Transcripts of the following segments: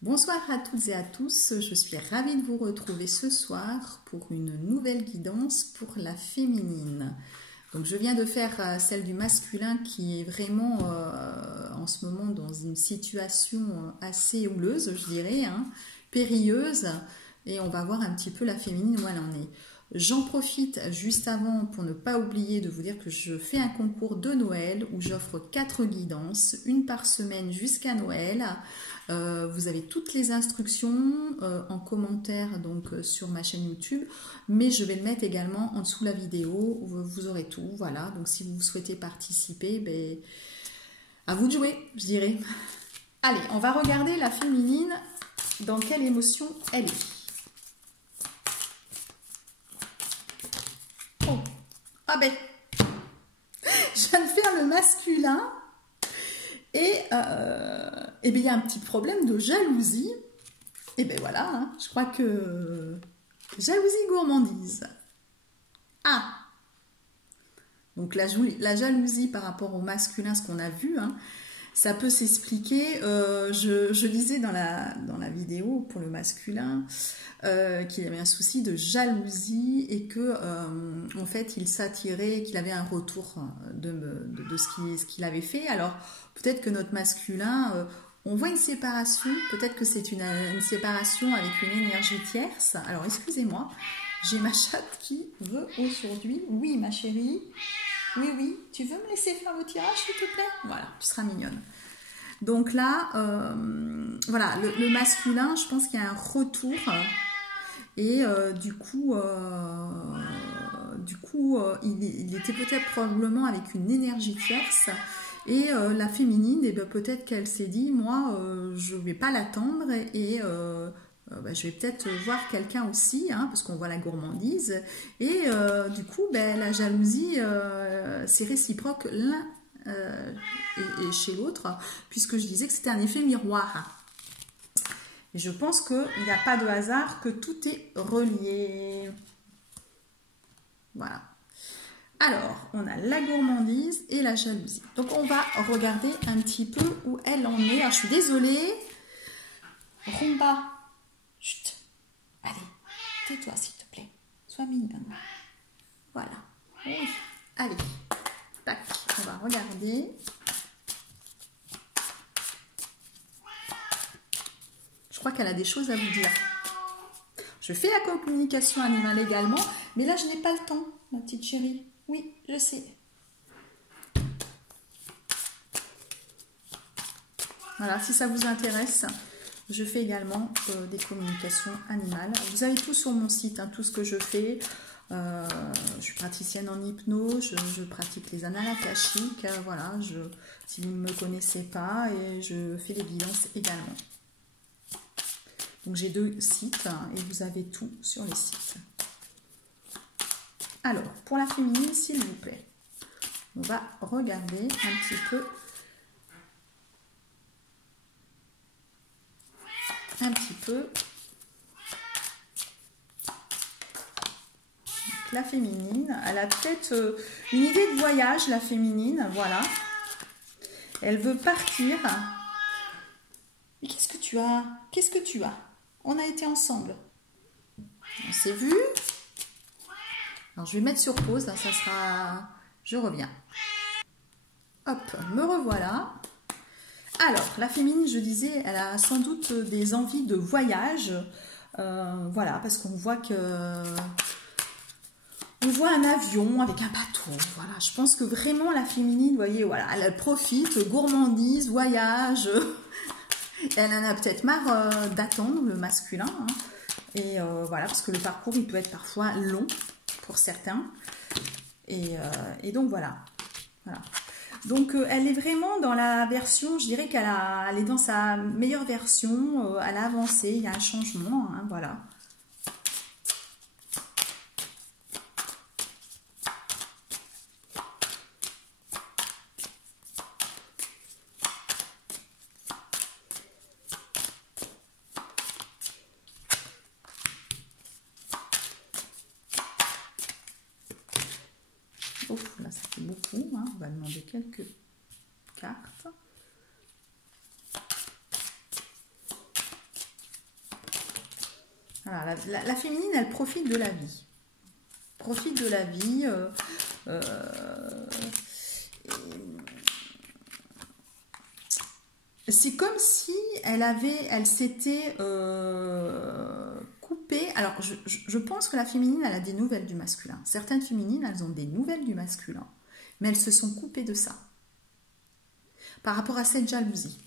Bonsoir à toutes et à tous, je suis ravie de vous retrouver ce soir pour une nouvelle guidance pour la féminine. Donc je viens de faire celle du masculin qui est vraiment en ce moment dans une situation assez houleuse, je dirais, périlleuse, et on va voir un petit peu la féminine où elle en est. J'en profite juste avant pour ne pas oublier de vous dire que je fais un concours de Noël où j'offre 4 guidances, une par semaine jusqu'à Noël. Vous avez toutes les instructions en commentaire donc sur ma chaîne YouTube, mais je vais le mettre également en dessous de la vidéo, vous aurez tout, voilà. Donc si vous souhaitez participer, ben, à vous de jouer, je dirais. Allez, on va regarder la féminine, dans quelle émotion elle est. Oh, ah ben, je viens de faire le masculin. Et bien, il y a un petit problème de jalousie. Et bien voilà, je crois que jalousie gourmandise. Ah, donc la jalousie par rapport au masculin, ce qu'on a vu, ça peut s'expliquer. Je lisais dans la vidéo pour le masculin qu'il avait un souci de jalousie et que en fait il s'attirait, qu'il avait un retour de ce qu'il avait fait. Alors peut-être que notre masculin, on voit une séparation, peut-être que c'est une séparation avec une énergie tierce. Alors excusez-moi, j'ai ma chatte qui veut aujourd'hui. Oui ma chérie, oui, tu veux me laisser faire le tirage s'il te plaît? Voilà, tu seras mignonne. Donc là, voilà, le masculin, je pense qu'il y a un retour et du coup, il était peut-être probablement avec une énergie tierce et la féminine, et peut-être qu'elle s'est dit, moi, je ne vais pas l'attendre et je vais peut-être voir quelqu'un aussi, parce qu'on voit la gourmandise et du coup, la jalousie, c'est réciproque l'un et chez l'autre, puisque je disais que c'était un effet miroir. Et je pense qu'il n'y a pas de hasard, que tout est relié. Voilà. Alors, on a la gourmandise et la jalousie. Donc, on va regarder un petit peu où elle en est. Alors, je suis désolée. Rumba. Chut. Allez, tais-toi, s'il te plaît. Sois mignonne. Voilà. Oui. Allez. Tac. On va regarder. Je crois qu'elle a des choses à vous dire. Je fais la communication animale également, mais là, je n'ai pas le temps, ma petite chérie. Oui, je sais. Voilà, si ça vous intéresse, je fais également des communications animales. Vous avez tout sur mon site, tout ce que je fais. Je suis praticienne en hypnose, je pratique les annales akashiques. Voilà, si vous ne me connaissez pas, et je fais des guidances également. Donc j'ai 2 sites et vous avez tout sur les sites. Alors, pour la féminine, s'il vous plaît, on va regarder un petit peu. Donc, la féminine, elle a peut-être une idée de voyage, la féminine, voilà. Elle veut partir. Mais qu'est-ce que tu as? Qu'est-ce que tu as? On a été ensemble. On s'est vu. Alors, je vais mettre sur pause. Là, ça sera... Je reviens. Hop, me revoilà. Alors, la féminine, je disais, elle a sans doute des envies de voyage. Voilà, parce qu'on voit que... On voit un avion avec un bateau. Voilà, je pense que vraiment, la féminine, vous voyez, voilà, elle profite, gourmandise, voyage... Elle en a peut-être marre d'attendre le masculin. Et voilà, parce que le parcours, il peut être parfois long pour certains. Et donc, voilà. Donc, elle est vraiment dans la version, je dirais qu'elle est dans sa meilleure version. Elle a avancé, il y a un changement. Voilà. Ouf, là ça fait beaucoup, on va demander quelques cartes. Voilà, la féminine, elle profite de la vie. Profite de la vie. C'est comme si elle s'était coupée. Alors, je pense que la féminine, elle a des nouvelles du masculin. Certaines féminines, elles ont des nouvelles du masculin. Mais elles se sont coupées de ça. Par rapport à cette jalousie.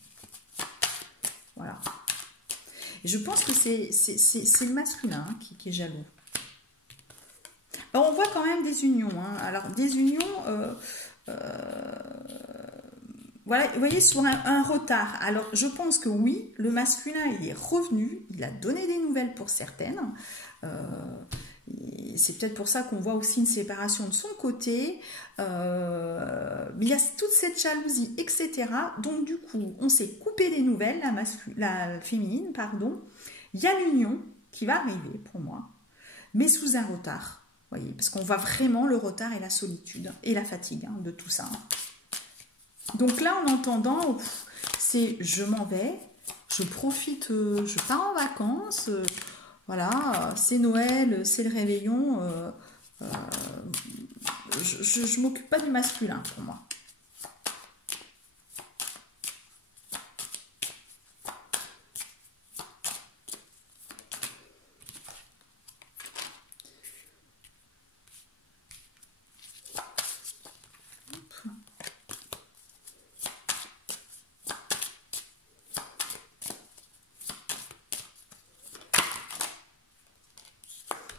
Voilà. Et je pense que c'est le masculin qui est jaloux. Alors, on voit quand même des unions. Hein. Alors, des unions... voilà, vous voyez, sur un retard. Alors, je pense que oui, le masculin, il est revenu, il a donné des nouvelles pour certaines. C'est peut-être pour ça qu'on voit aussi une séparation de son côté. Mais il y a toute cette jalousie, etc. Donc, du coup, on s'est coupé des nouvelles, la féminine, pardon. Il y a l'union qui va arriver pour moi, mais sous un retard. Vous voyez, parce qu'on voit vraiment le retard et la solitude et la fatigue hein, de tout ça. Donc là, en entendant, c'est je m'en vais, je profite, je pars en vacances, voilà, c'est Noël, c'est le réveillon, je ne m'occupe pas du masculin pour moi.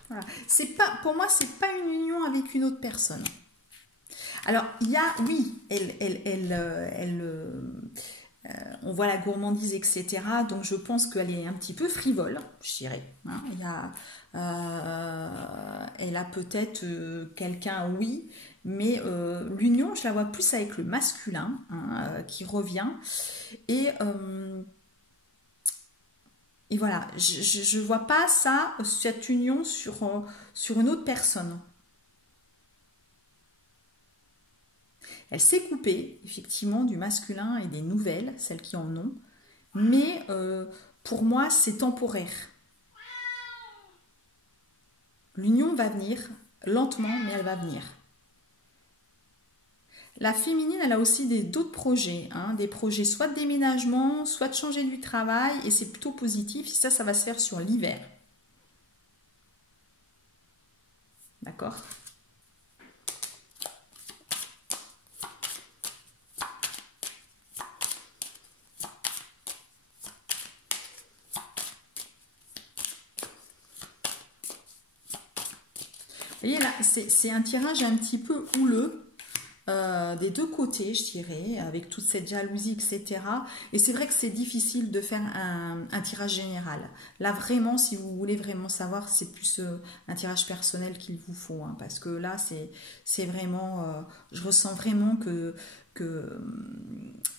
Voilà. Pour moi, c'est pas une union avec une autre personne. Alors, il y a, oui, on voit la gourmandise, etc. Donc, je pense qu'elle est un petit peu frivole, je dirais. Hein. Elle a peut-être quelqu'un, oui, mais l'union, je la vois plus avec le masculin hein, qui revient. Et voilà, je ne vois pas ça, cette union sur une autre personne. Elle s'est coupée, effectivement, du masculin et des nouvelles, celles qui en ont. Mais pour moi, c'est temporaire. L'union va venir, lentement, mais elle va venir. La féminine, elle a aussi d'autres projets, hein, des projets soit de déménagement, soit de changer du travail, et c'est plutôt positif. Et ça va se faire sur l'hiver. D'accord ? Vous voyez là, c'est un tirage un petit peu houleux. Des deux côtés, je dirais, avec toute cette jalousie, etc. Et c'est vrai que c'est difficile de faire un tirage général. Là, vraiment, si vous voulez vraiment savoir, c'est plus un tirage personnel qu'il vous faut. Hein, parce que là, c'est vraiment... je ressens vraiment que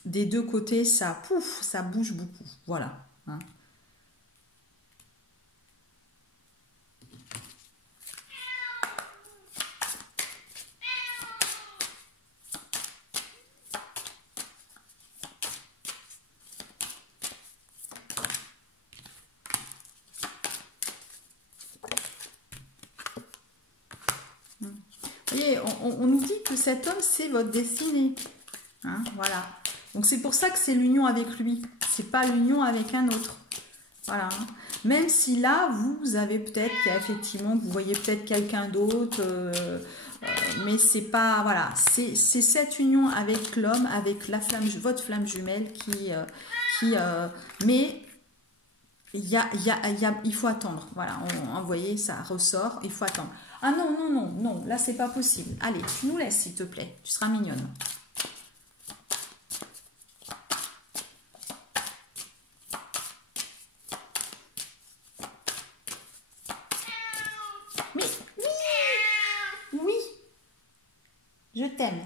des deux côtés, ça bouge beaucoup. Voilà. Hein. Vous voyez, on nous dit que cet homme, c'est votre destinée. Hein, voilà. Donc, c'est pour ça que c'est l'union avec lui. C'est pas l'union avec un autre. Voilà. Même si là, vous avez peut-être, effectivement, vous voyez peut-être quelqu'un d'autre, mais c'est pas, voilà. C'est cette union avec l'homme, avec votre flamme jumelle mais il faut attendre. Voilà, vous voyez, ça ressort, il faut attendre. Ah non, non, non, non, là c'est pas possible. Allez, tu nous laisses s'il te plaît, tu seras mignonne. Mais oui, oui, je t'aime.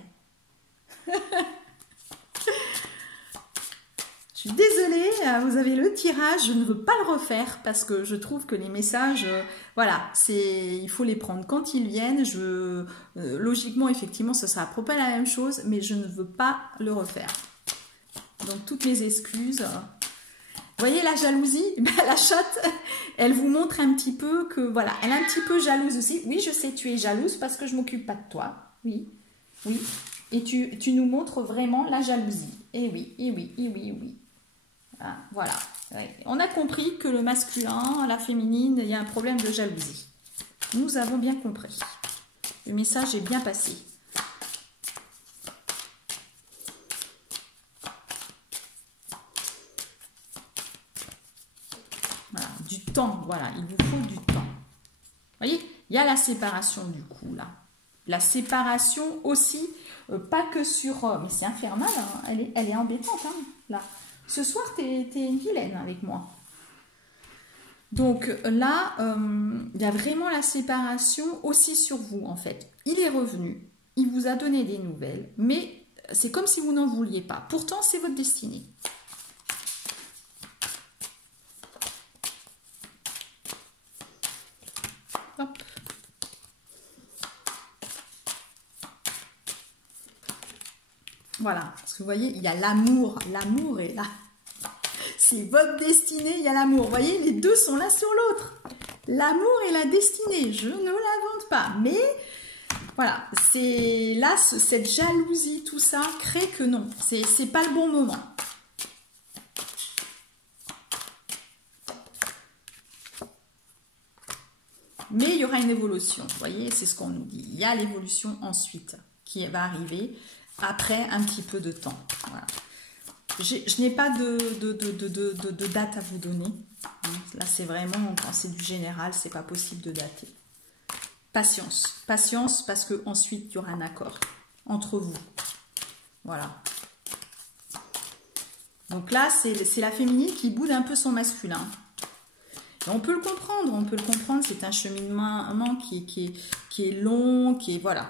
Je suis désolée, vous avez le tirage, je ne veux pas le refaire parce que je trouve que les messages, voilà, il faut les prendre quand ils viennent. Logiquement, effectivement, ce sera à peu près la même chose, mais je ne veux pas le refaire. Donc, toutes mes excuses. voyez la jalousie, ben, la chatte, elle vous montre un petit peu que, voilà, elle est un petit peu jalouse aussi. Oui, je sais, tu es jalouse parce que je m'occupe pas de toi. Oui, oui. Et tu nous montres vraiment la jalousie. Et oui, et oui, et oui, et oui. Ah, voilà. Ouais. On a compris que le masculin, la féminine, il y a un problème de jalousie. Nous avons bien compris. Le message est bien passé. Voilà, du temps, voilà, il vous faut du temps. Vous voyez, il y a la séparation du coup, là. La séparation aussi, pas que sur... mais c'est infernal, hein, elle est embêtante, hein, là. Ce soir, t'es une vilaine avec moi. Donc là, il y a vraiment la séparation aussi sur vous, en fait. Il est revenu, il vous a donné des nouvelles, mais c'est comme si vous n'en vouliez pas. Pourtant, c'est votre destinée. Hop. Voilà, parce que vous voyez, il y a l'amour. L'amour est là. C'est votre destinée, il y a l'amour. Vous voyez, les deux sont l'un sur l'autre. L'amour et la destinée, je ne l'invente pas. Mais voilà, c'est là, cette jalousie, tout ça, crée que non, c'est pas le bon moment. Mais il y aura une évolution, vous voyez, c'est ce qu'on nous dit. Il y a l'évolution ensuite qui va arriver après un petit peu de temps. Voilà. Je n'ai pas de date à vous donner. Là, c'est vraiment, quand c'est du général, c'est pas possible de dater. Patience. Patience parce qu'ensuite, il y aura un accord entre vous. Voilà. Donc là, c'est la féminine qui boude un peu son masculin. Et on peut le comprendre, c'est un cheminement qui est long, qui est... Voilà.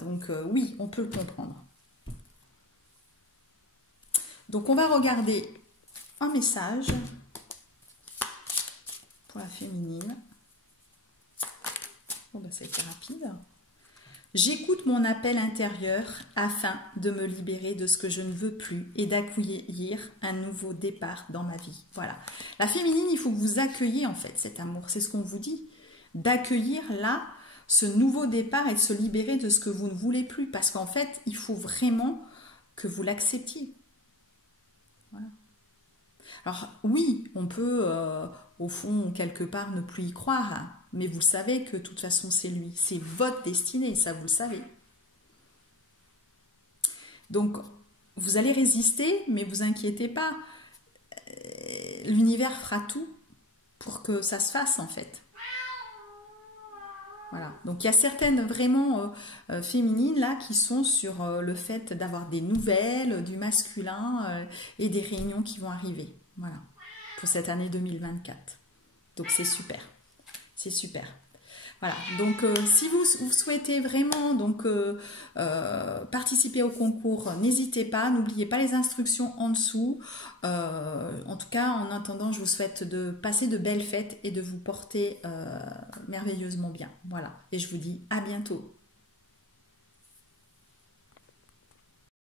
Donc oui, on peut le comprendre. Donc on va regarder un message pour la féminine. Bon, ben, ça a été rapide. J'écoute mon appel intérieur afin de me libérer de ce que je ne veux plus et d'accueillir un nouveau départ dans ma vie. Voilà. La féminine, il faut que vous accueilliez en fait cet amour. C'est ce qu'on vous dit. D'accueillir là ce nouveau départ et de se libérer de ce que vous ne voulez plus. Parce qu'en fait, il faut vraiment que vous l'acceptiez. Voilà. Alors oui, on peut au fond quelque part ne plus y croire, hein, mais vous savez que de toute façon c'est lui, c'est votre destinée, ça vous le savez. Donc vous allez résister, mais vous inquiétez pas, l'univers fera tout pour que ça se fasse en fait. Voilà, donc il y a certaines vraiment féminines là qui sont sur le fait d'avoir des nouvelles, du masculin et des réunions qui vont arriver. Voilà, pour cette année 2024. Donc c'est super, c'est super. Voilà, donc si vous souhaitez vraiment donc, participer au concours, n'hésitez pas, n'oubliez pas les instructions en dessous. En tout cas, en attendant, je vous souhaite de passer de belles fêtes et de vous porter merveilleusement bien. Voilà, et je vous dis à bientôt.